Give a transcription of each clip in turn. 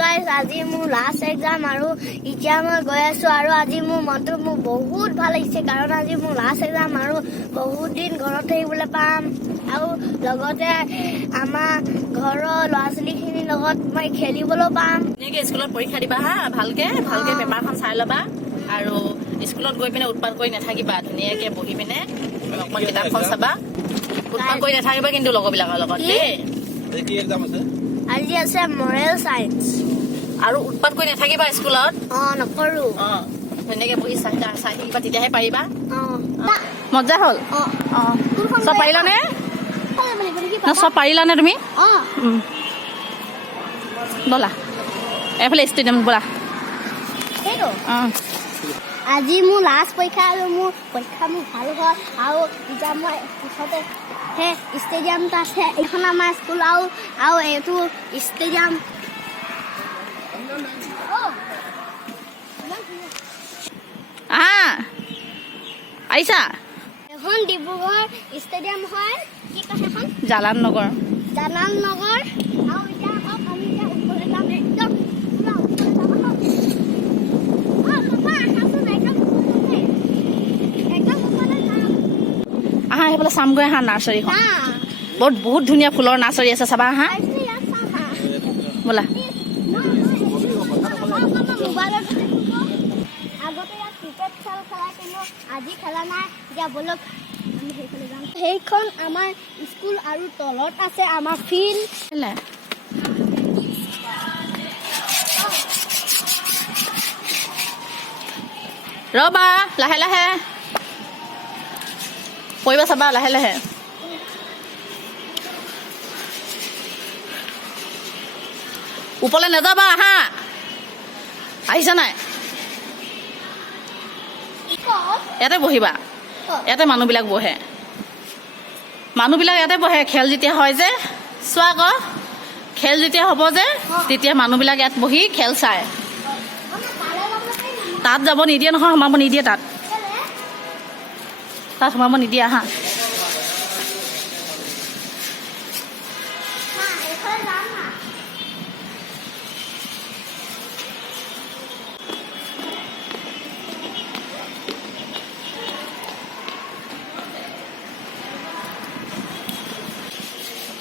Guys আজি মোৰ last exam আৰু এতিয়া মই গৈ আছোঁ আৰু আজি মোৰ মনটো বহুত ভাল লাগিছে কাৰণ আজি মোৰ লাষ্ট এক্সাম আৰু বহুত দিন ঘৰত থাকিবলৈ পাম আৰু লগতে আমাৰ ঘৰৰ ল'ৰা ছোৱালীখিনিৰ লগত মই খেলিবলৈ পাম। ধুনীয়াকৈ স্কুলত পৰীক্ষা দিবা হা, ভালকে পেপাৰখন চাই ল'বা আৰু স্কুলত গৈ পিনে উৎপাত কৰি নাথাকিবা, ধুনীয়াকৈ বহি পিনে অকণমান কিতাপখন চাবা, উৎপাত কৰি নাথাকিবা কিন্তু লগৰবিলাকৰ লগত দেই। আজি আছে মৰেল চাইন্স আৰু উৎপাত কৰি নাথাকিবা স্কুলত। নকৰোঁ। ধুনীয়াকৈ বহি চাই থাকিবা, তেতিয়াহে পাৰিবা। মজা হ'ল। চব পাৰিলানে? চব পাৰিলানে তুমি? ব'লা এইফালে ষ্টেডিয়াম ব'লা। আজি মোৰ লাষ্ট পৰীক্ষা আৰু মোৰ পৰীক্ষা ভাল হ'ল আৰু এতিয়া মই পিছতে সেই ষ্টেডিয়ামটো আছে, এইখন আমাৰ স্কুল আৰু এইটো ষ্টেডিয়াম। আহিছা? এখন ডিব্ৰুগড় ষ্টেডিয়াম হয়, কি কয় সেইখন? জালান নগৰ। আৰু এতিয়া আমি ওপৰলৈ যাম, একদম আহা সেইফালে চামগৈ আহা নাৰ্চাৰীখন। বহুত ধুনীয়া ফুলৰ নাৰ্চাৰী আছে, চাবা আহা ব'লা। আগতে ইয়াত ক্ৰিকেট খেল খেলা কিন্তু আজি খেলা নাই, এতিয়া বলক আমি সেইফালে যাম। সেইখন আমাৰ স্কুল আৰু তলত আছে আমাৰ ফিল্ড। ৰ'বা লাহে লাহে পৰিবা, চাবা লাহে লাহে। ওপৰলৈ নাযাবা, আহা। আহিছা নাই? ইয়াতে বহিবা, ইয়াতে মানুহবিলাক বহে, ইয়াতে বহে। খেল যেতিয়া হয় যে চোৱা আকৌ, খেল যেতিয়া হ'ব যে তেতিয়া মানুহবিলাক ইয়াত বহি খেল চায়। তাত যাব নিদিয়ে নহয়, সোমাব নিদিয়ে, তাত সোমাব নিদিয়ে। আহা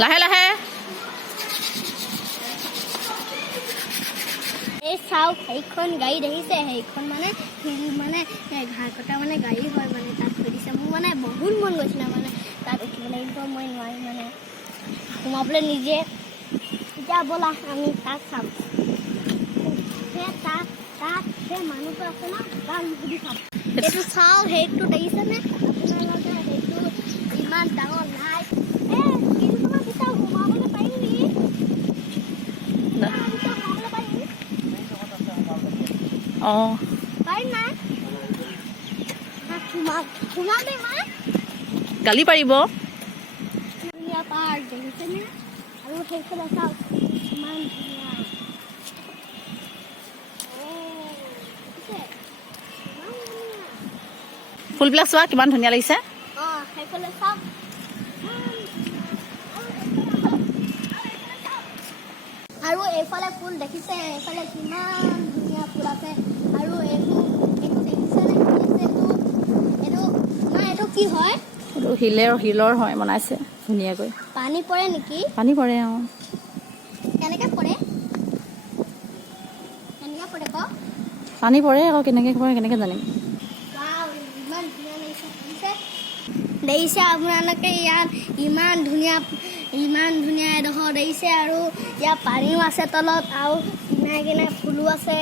লাহে লাহে। এই চাওক, সেইখন গাড়ী দেখিছে, সেইখন মানে ঘাঁহ কটা গাড়ী হয়, তাত থৈ দিছে। মোৰ বহুত মন গৈছিলে তাত উঠিবলৈ, কিন্তু মই নোৱাৰিম, সোমাবলৈ নিদিয়ে। এতিয়া ব'লা আমি তাত চাম, তাত সেই মানুহটো আছে ন, তাত সুধি চাম। এইটো চাওক, সেইটো দেখিছেনে আপোনালোকে? সেইটো ইমান ডাঙৰ লাইট, ফিল্ডখনৰ ভিতৰত সোমাবলৈ পাৰিম নেকি? পাৰিম নাই? সোমাম দেই মা। গালি পাৰিব। ধুনীয়া পাৰ্ক দেখিছেনে? আৰু সেইফালে চাওক, ইমান ধুনীয়া। ফুলবিলাক চোৱা কিমান ধুনীয়া লাগিছে। সেইফালে চাওক, আৰু এইফালে ফুল দেখিছে, এইফালে কিমান ধুনীয়া ফুল আছে। আৰু এইটো দেখিছেনে? এইটো কি হয়? শিলৰ হয়, বনাইছে ধুনীয়াকৈ। পানী পৰে নেকি? পানী পৰে। কেনেকৈ পৰে ক? পানী পৰে আকৌ, কেনেকৈ পৰে কেনেকৈ জানিম। ইমান ধুনীয়া লাগিছে, দেখিছে আপোনালোকে? ইয়াত ইমান ধুনীয়া এডোখৰ দেখিছে, আৰু ইয়াত পানীও আছে তলত, আৰু কিনাৰে কিনাৰে ফুলো আছে।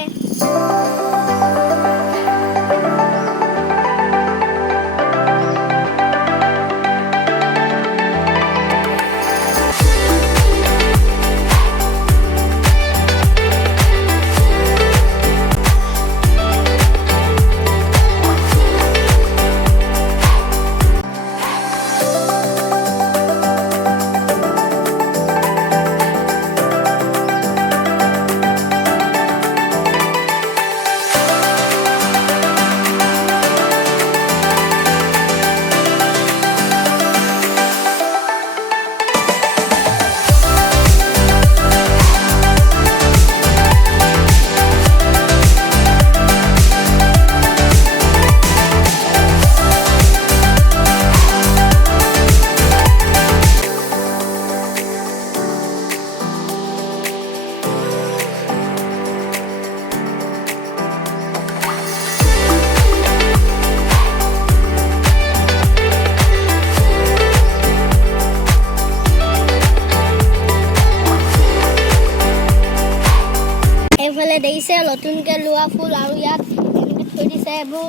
দিছে নতুনকৈ লোৱা ফুল আৰু ইয়াত এনেকৈ থৈ দিছে এইবোৰ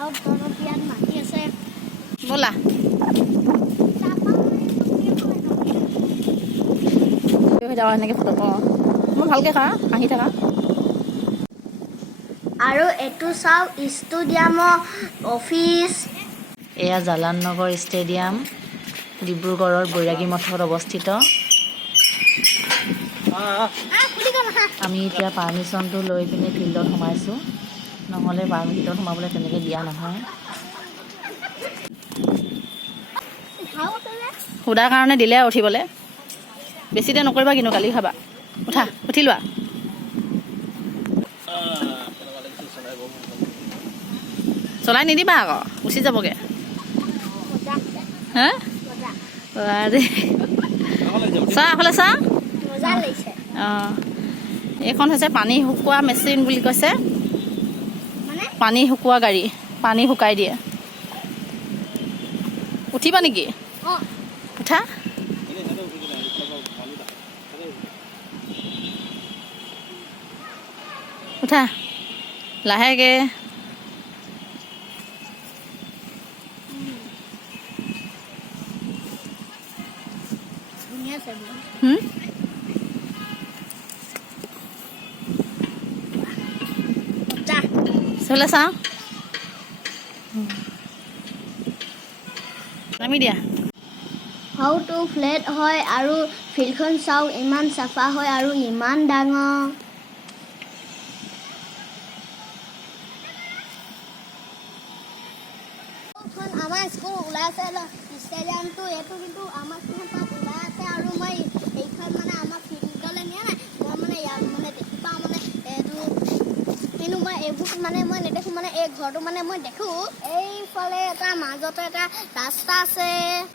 আৰু তলত ইয়াত মাটি আছে ব'লা যাওঁ এনেকৈ ফটো অঁ মই ভালকৈ খা আহি থাকা আৰু এইটো চাওক ষ্টেডিয়ামৰ অফিচ এয়া জালান নগৰ ষ্টেডিয়াম ডিব্ৰুগড়ৰ বৈৰাগী মঠত অৱস্থিত আমি এতিয়া পাৰ্মিশ্যনটো লৈ পিনে ফিল্ডত সোমাইছোঁ নহ'লে ভিতৰত সোমাবলৈ তেনেকৈ দিয়া নহয় সুধাৰ কাৰণে দিলে উঠিবলৈ বেছি দেৰি নকৰিবা কিন্তু কালি খাবা উঠি লোৱা চলাই নিদিবা আকৌ গুচি যাবগৈ হা চা এফালে চা মজা লাগিছে অঁ এইখন হৈছে পানী শুকোৱা মেচিন বুলি কৈছে মানে পানী শুকোৱা গাড়ী পানী শুকাই দিয়ে উঠিবা নেকি অঁ উঠা উঠা লাহেকৈ ধুনীয়া আছে চলে চাওঁ নামি দিয়া হাউটো ফ্লেট হয় আৰু ফিল্ডখন চাওক ইমান চাফা হয় আৰু ইমান ডাঙৰ আমাৰ স্কুল ওলাই আছে ষ্টেডিয়ামটো এইটো কিন্তু আমাৰ স্কুলৰ তাত ওলাই আছে আৰু মই এইখন মানে আমাৰ ফিল্ডলৈ নিয়া নাই মই মানে ইয়াত মানে দেখি পাওঁ মানে এইটো কিন্তু মই এইবোৰ মানে মই নেদেখোঁ মানে এই ঘৰটো মানে মই দেখোঁ এইফালে এটা মাজতে এটা ৰাস্তা আছে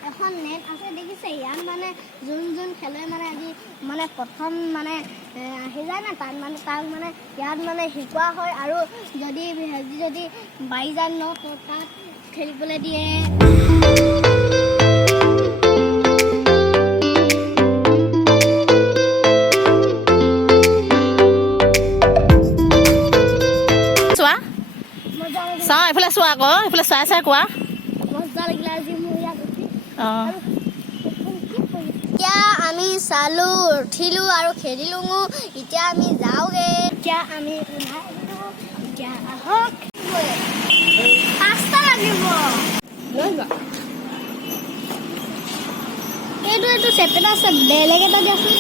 এখন নেট আছে দেখিছে ইয়াত মানে যোন খেলে মানে আজি মানে প্ৰথম মানে আহি যায় না তাত মানে ইয়াত মানে শিকোৱা হয় আৰু যদি বাই যায় ন তাত খেলিবলৈ দিয়ে চোৱা চাওঁ এইফালে চোৱা আকৌ এইফালে চাই চাই কোৱা মজা লাগিলে আজি মোৰ ইয়াত উঠি অঁ এতিয়া আমি চালো উঠিলো আৰু খেলিলো এতিয়া আমি যাওঁগে এতিয়া আমি ওলাই আহিলো এতিয়া আহক 5টা লাগিব এইটো চেপেটা আছে বেলেগ এটা দিয়াচোন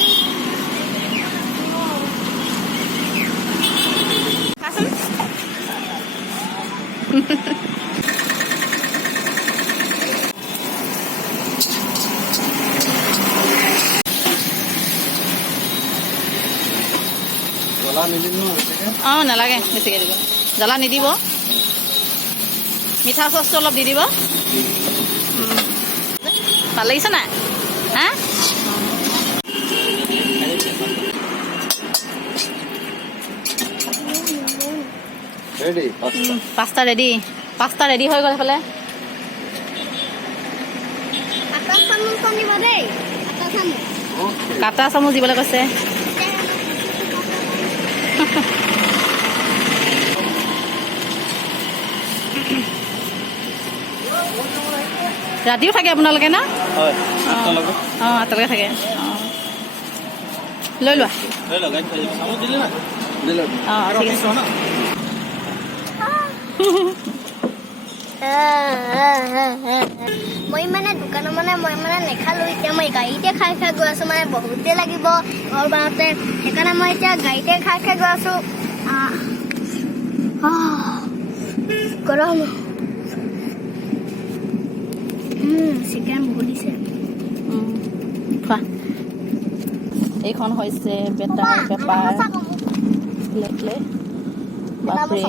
অঁ নালাগে বেছিকৈ দিব জ্বলা নিদিব মিঠা চচটো অলপ দি দিব ভাল লাগিছে নাই হা পাঁচটা ৰেডি হৈ গ'ল সেইফালে কাটা চামুচ দিবলৈ কৈছে ৰাতিও থাকে আপোনালোকে ন অঁ আঠটালৈকে থাকে লৈ লোৱা অঁ ঠিক আছে মই মানে দোকানত মই নেখালো এতিয়া মই গাড়ীতে খাই গৈ আছো মানে বহুতে লাগিব ঘৰ বাৰতে সেইকাৰণে মই এতিয়া গাড়ীতে খাই গৈ আছো গৰম চিকেন বহুত দিছে খোৱা এইখন হৈছে বেটাৰ পেপাৰ বাপৰে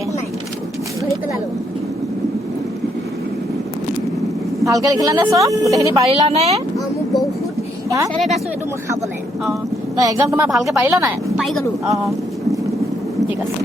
ভালকে লিখিলা নে চব গোটেইখিনি পাৰিলা নে মোৰ বহুত এক্সাইটেড আছো এইটো মই খাবলৈ অঁ নাই এক্সাম তোমাৰ ভালকে পাৰিলা নাই পাই গলো অঁ ঠিক আছে